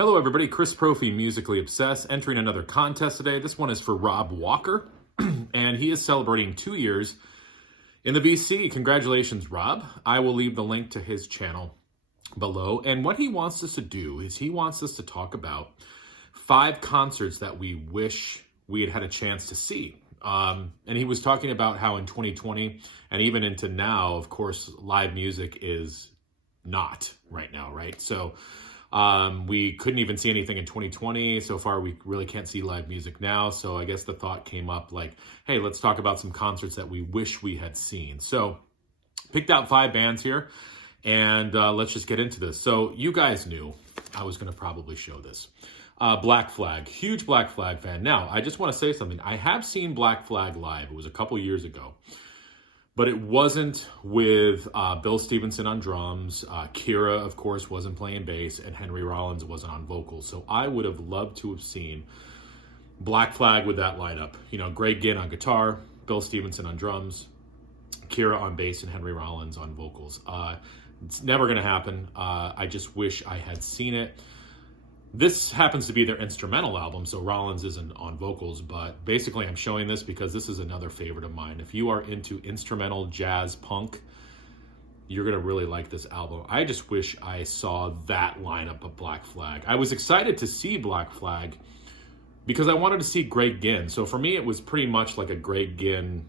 Hello everybody, Chris Profi, Musically Obsessed, entering another contest today. This one is for Rob Walker, and he is celebrating 2 years in the VC. Congratulations, Rob. I will leave the link to his channel below. And what he wants us to do is he wants us to talk about 5 concerts that we wish we had had a chance to see. And he was talking about how in 2020 and even into now, of course, live music is not right now, right? So we couldn't even see anything in 2020. So far, we really can't see live music now. So I guess the thought came up like, hey, let's talk about some concerts that we wish we had seen. So picked out 5 bands here, and let's just get into this. So you guys knew I was going to probably show this. Black Flag, huge Black Flag fan. Now, I just want to say something. I have seen Black Flag live. It was a couple years ago. But it wasn't with Bill Stevenson on drums. Kira, of course, wasn't playing bass, and Henry Rollins wasn't on vocals. So I would have loved to have seen Black Flag with that lineup. You know, Greg Ginn on guitar, Bill Stevenson on drums, Kira on bass, and Henry Rollins on vocals. It's never going to happen. I just wish I had seen it. This happens to be their instrumental album, so Rollins isn't on vocals, but basically I'm showing this because this is another favorite of mine. If you are into instrumental jazz punk, you're going to really like this album. I just wish I saw that lineup of Black Flag. I was excited to see Black Flag because I wanted to see Greg Ginn. So for me, it was pretty much like a Greg Ginn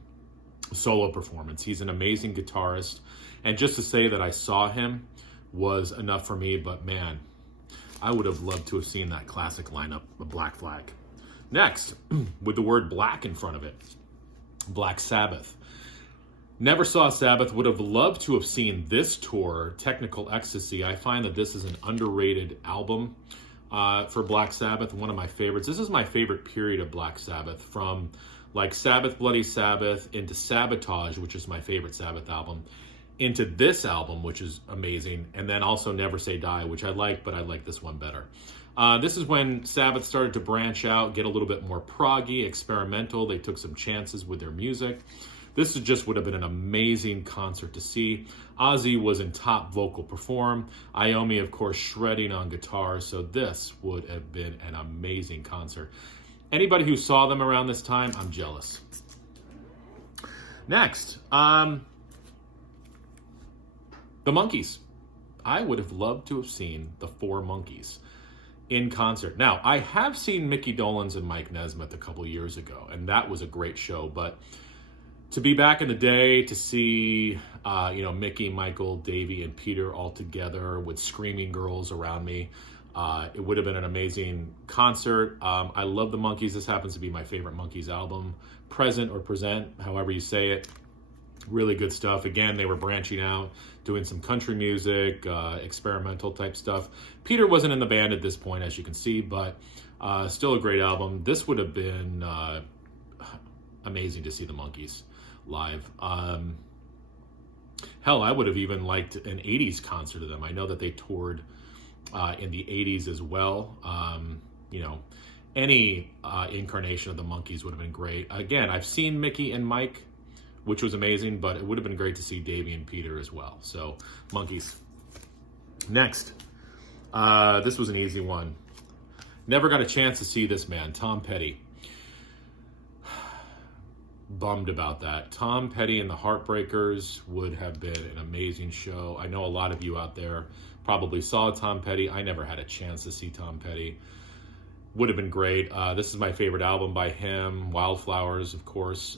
solo performance. He's an amazing guitarist, and just to say that I saw him was enough for me, but man, I would have loved to have seen that classic lineup of Black Flag. Next, with the word black in front of it, Black Sabbath. Never saw Sabbath, would have loved to have seen this tour, Technical Ecstasy. I find that this is an underrated album for Black Sabbath, one of my favorites. This is my favorite period of Black Sabbath, from like Sabbath, Bloody Sabbath, into Sabotage, which is my favorite Sabbath album, into this album, which is amazing, and then also Never Say Die, which I like, but I like this one better. This is when Sabbath started to branch out, get a little bit more proggy, experimental. They took some chances with their music. This just would have been an amazing concert to see. Ozzy was in top vocal perform. Iommi, of course, shredding on guitar. So this would have been an amazing concert. Anybody who saw them around this time, I'm jealous. Next, the Monkees. I would have loved to have seen the 4 Monkees in concert. Now, I have seen Mickey Dolenz and Mike Nesmith a couple years ago, and that was a great show. But to be back in the day, to see, Mickey, Michael, Davey, and Peter all together with screaming girls around me, it would have been an amazing concert. I love the Monkees. This happens to be my favorite Monkees album. Present or Present, however you say it. Really good stuff. Again, they were branching out, doing some country music, experimental type stuff. Peter wasn't in the band at this point, as you can see, but still a great album. This would have been amazing to see the Monkees live. Hell, I would have even liked an 80s concert of them. I know that they toured in the 80s as well. Any incarnation of the Monkees would have been great. Again, I've seen Mickey and Mike, which was amazing, but it would have been great to see Davey and Peter as well. So, Monkees. Next, this was an easy one. Never got a chance to see this man, Tom Petty. Bummed about that. Tom Petty and the Heartbreakers would have been an amazing show. I know a lot of you out there probably saw Tom Petty. I never had a chance to see Tom Petty. Would have been great. This is my favorite album by him, Wildflowers, of course.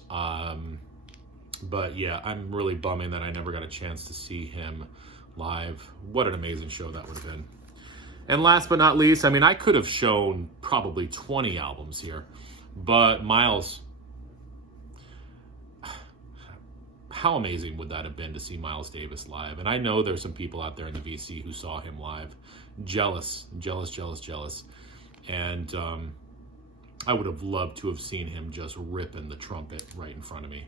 But yeah, I'm really bumming that I never got a chance to see him live. What an amazing show that would have been. And last but not least, I could have shown probably 20 albums here, but Miles, how amazing would that have been to see Miles Davis live? And I know there's some people out there in the VC who saw him live. Jealous. And I would have loved to have seen him just ripping the trumpet right in front of me.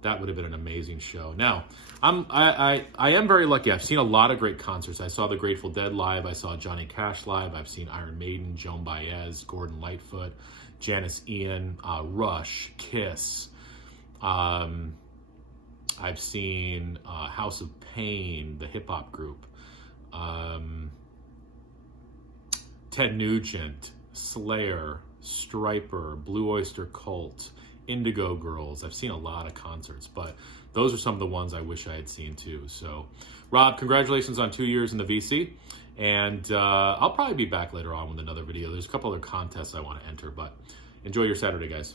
That would have been an amazing show. Now, I am very lucky. I've seen a lot of great concerts. I saw the Grateful Dead live. I saw Johnny Cash live. I've seen Iron Maiden, Joan Baez, Gordon Lightfoot, Janis Ian, Rush, Kiss. I've seen House of Pain, the hip-hop group. Ted Nugent, Slayer, Striper, Blue Oyster Cult, Indigo Girls. I've seen a lot of concerts, but those are some of the ones I wish I had seen too. So, Rob, congratulations on 2 years in the VC. And I'll probably be back later on with another video. There's a couple other contests I want to enter, but enjoy your Saturday, guys.